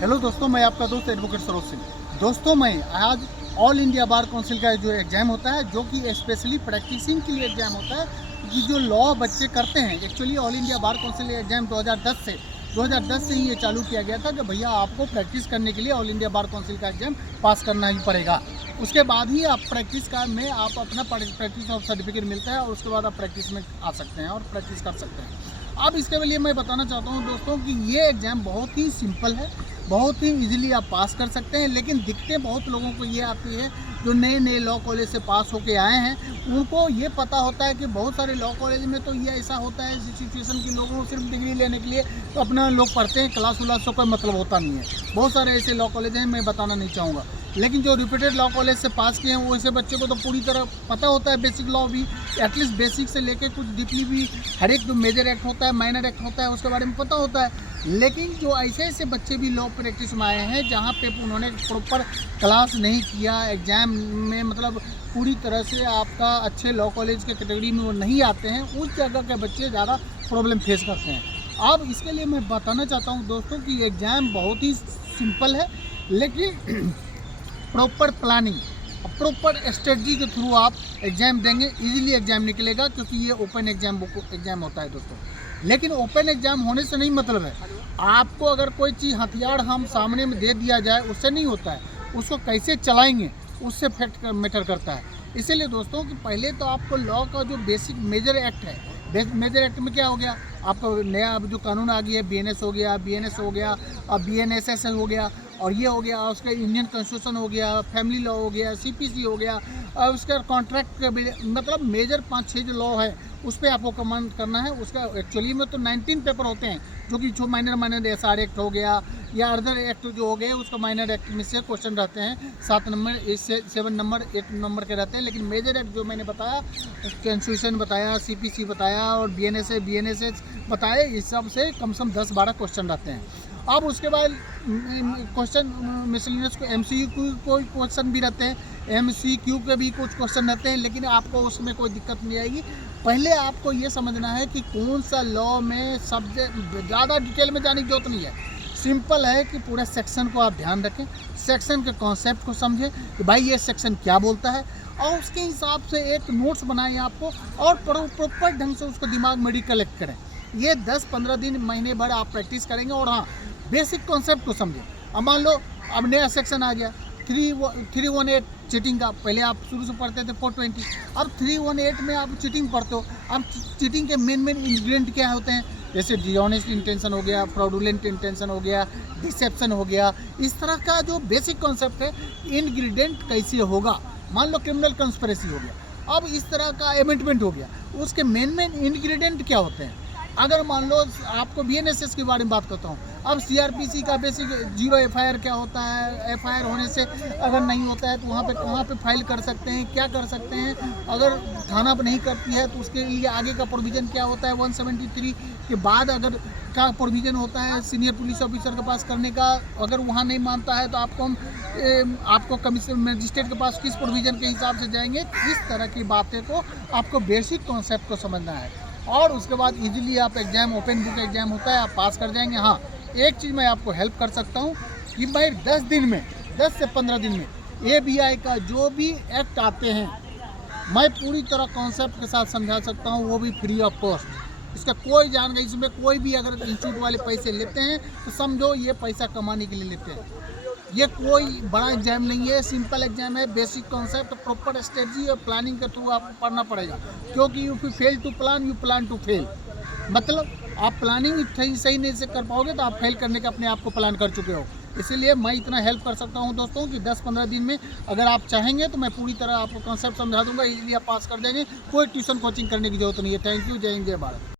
Hello दोस्तों, मैं आपका दोस्त एडवोकेट सरोज सिंह। दोस्तों, मैं आज ऑल इंडिया बार काउंसिल का जो एग्ज़ाम होता है, जो कि स्पेशली प्रैक्टिसिंग के लिए एग्ज़ाम होता है, कि जो लॉ बच्चे करते हैं। Actually all India bar council exam 2010 से ही ये चालू किया गया था कि भैया आपको प्रैक्टिस करने के लिए ऑल इंडिया बार काउंसिल का एग्ज़ाम पास करना ही पड़ेगा। उसके बाद ही आप प्रैक्टिस का में आप अपना प्रैक्टिस ऑफ सर्टिफिकेट मिलता है और उसके बाद आप प्रैक्टिस में आ सकते हैं और प्रैक्टिस कर सकते हैं। अब इसके लिए मैं बताना चाहता हूँ दोस्तों कि ये एग्ज़ाम बहुत ही सिंपल है, बहुत ही इजीली आप पास कर सकते हैं। लेकिन दिक्कतें बहुत लोगों को ये आती है, जो नए नए लॉ कॉलेज से पास होके आए हैं, उनको ये पता होता है कि बहुत सारे लॉ कॉलेज में तो ये ऐसा होता है सिचुएशन की लोगों को सिर्फ डिग्री लेने के लिए तो अपना लोग पढ़ते हैं, क्लास व्लास से कोई मतलब होता नहीं है। बहुत सारे ऐसे लॉ कॉलेज हैं, मैं बताना नहीं चाहूँगा। लेकिन जो रिपीटेड लॉ कॉलेज से पास किए हैं, वो ऐसे बच्चे को तो पूरी तरह पता होता है बेसिक लॉ भी, एटलीस्ट बेसिक से लेके कुछ डीपली भी हर एक जो मेजर एक्ट होता है, माइनर एक्ट होता है, उसके बारे में पता होता है। लेकिन जो ऐसे ऐसे बच्चे भी लॉ प्रैक्टिस में आए हैं, जहाँ पे उन्होंने प्रॉपर क्लास नहीं किया एग्ज़ाम में, मतलब पूरी तरह से आपका अच्छे लॉ कॉलेज के कैटेगरी में वो नहीं आते हैं, उस जगह के बच्चे ज़्यादा प्रॉब्लम फेस करते हैं। अब इसके लिए मैं बताना चाहता हूँ दोस्तों कि एग्ज़ाम बहुत ही सिंपल है, लेकिन प्रॉपर प्लानिंग, प्रॉपर स्ट्रेटजी के थ्रू आप एग्ज़ाम देंगे, इजीली एग्ज़ाम निकलेगा, क्योंकि ये ओपन एग्ज़ाम होता है दोस्तों। लेकिन ओपन एग्ज़ाम होने से नहीं मतलब है, आपको अगर कोई चीज़ हथियार हम सामने में दे दिया जाए, उससे नहीं होता है, उसको कैसे चलाएंगे उससे फैक्ट मैटर करता है। इसीलिए दोस्तों कि पहले तो आपको लॉ का जो बेसिक मेजर एक्ट है, मेजर एक्ट में क्या हो गया, आपका नया अब जो कानून आ गया है, BNS हो गया, BNS हो गया, और BNSS हो गया, और ये हो गया उसका इंडियन कॉन्स्टिट्यूशन हो गया, फैमिली लॉ हो गया, CPC हो गया, और उसका कॉन्ट्रैक्ट मतलब मेजर 5-6 जो लॉ है उस पर आपको कमांड करना है। उसका एक्चुअली में तो 19 पेपर होते हैं, जो कि जो माइनर SR एक्ट हो गया या अदर एक्ट जो हो गए, उसका माइनर एक्ट में से क्वेश्चन रहते हैं, 7 नंबर, 7 नंबर, 8 नंबर के रहते हैं। लेकिन मेजर एक्ट जो मैंने बताया, कॉन्स्टिट्यूशन बताया, CPC बताया और BNSS बताया, इस सब से कम से कम 10-12 क्वेश्चन रहते हैं। अब उसके बाद क्वेश्चन मिसलिनियस को MCQ कोई क्वेश्चन भी रहते हैं, MCQ के भी कुछ क्वेश्चन रहते हैं, लेकिन आपको उसमें कोई दिक्कत नहीं आएगी। पहले आपको ये समझना है कि कौन सा लॉ में सब्जेक्ट, ज़्यादा डिटेल में जाने की जरूरत नहीं है, सिंपल है कि पूरे सेक्शन को आप ध्यान रखें, सेक्शन के कॉन्सेप्ट को समझें कि भाई ये सेक्शन क्या बोलता है, और उसके हिसाब से एक नोट्स बनाएं आपको, और प्रॉपर ढंग से उसको दिमाग में रिकलेक्ट करें। ये 10-15 दिन, महीने भर आप प्रैक्टिस करेंगे। और हाँ, बेसिक कॉन्सेप्ट को समझें। अब मान लो अब नया सेक्शन आ गया 318 चीटिंग का, पहले आप शुरू से पढ़ते थे 420, अब 318 में आप चीटिंग पढ़ते हो। अब चीटिंग के मेन इंग्रेडिएंट क्या होते हैं, जैसे डिसऑनेस्ट इंटेंशन हो गया, फ्रॉडुलेंट इंटेंशन हो गया, डिसेप्शन हो गया। इस तरह का जो बेसिक कॉन्सेप्ट है, इंग्रेडिएंट कैसे होगा, मान लो क्रिमिनल कंस्पिरेसी हो गया, अब इस तरह का अमेंडमेंट हो गया, उसके मेन इंग्रेडिएंट क्या होते हैं। अगर मान लो आपको BNSS के बारे में बात करता हूँ, अब CRPC का बेसिक 0 FIR क्या होता है, FIR होने से अगर नहीं होता है तो वहाँ पे कहाँ पे फाइल कर सकते हैं, क्या कर सकते हैं, अगर थाना पर नहीं करती है तो उसके लिए आगे का प्रोविज़न क्या होता है, 173 के बाद अगर का प्रोविज़न होता है सीनियर पुलिस ऑफिसर के पास करने का, अगर वहाँ नहीं मानता है तो आपको कमिश्नर मजिस्ट्रेट के पास किस प्रोविज़न के हिसाब से जाएंगे। इस तरह की बातें को आपको बेसिक कॉन्सेप्ट को समझना है, और उसके बाद इजीली आप एग्ज़ाम, ओपन बुक एग्ज़ाम होता है, आप पास कर जाएंगे। हाँ, एक चीज़ मैं आपको हेल्प कर सकता हूँ कि भाई 10 दिन में, 10 से 15 दिन में ABI का जो भी एक्ट आते हैं, मैं पूरी तरह कॉन्सेप्ट के साथ समझा सकता हूँ, वो भी फ्री ऑफ कॉस्ट। इसका कोई जानकारी, इसमें कोई भी अगर इंस्टीट्यूट वाले पैसे लेते हैं तो समझो ये पैसा कमाने के लिए लेते हैं। ये कोई बड़ा एग्जाम नहीं है, सिंपल एग्जाम है, बेसिक कॉन्सेप्ट, प्रॉपर स्ट्रेटजी और प्लानिंग के थ्रू आपको पढ़ना पड़ेगा, क्योंकि you fail to plan, you plan to fail. मतलब आप प्लानिंग सही नहीं से कर पाओगे तो आप फेल करने का अपने आप को प्लान कर चुके हो। इसीलिए मैं इतना हेल्प कर सकता हूं दोस्तों कि 10-15 दिन में अगर आप चाहेंगे तो मैं पूरी तरह आपको कॉन्सेप्ट समझा दूंगा, इजीली आप पास कर देंगे, कोई ट्यूशन कोचिंग करने की जरूरत नहीं है। थैंक यू, जय हिंद, जय भारत।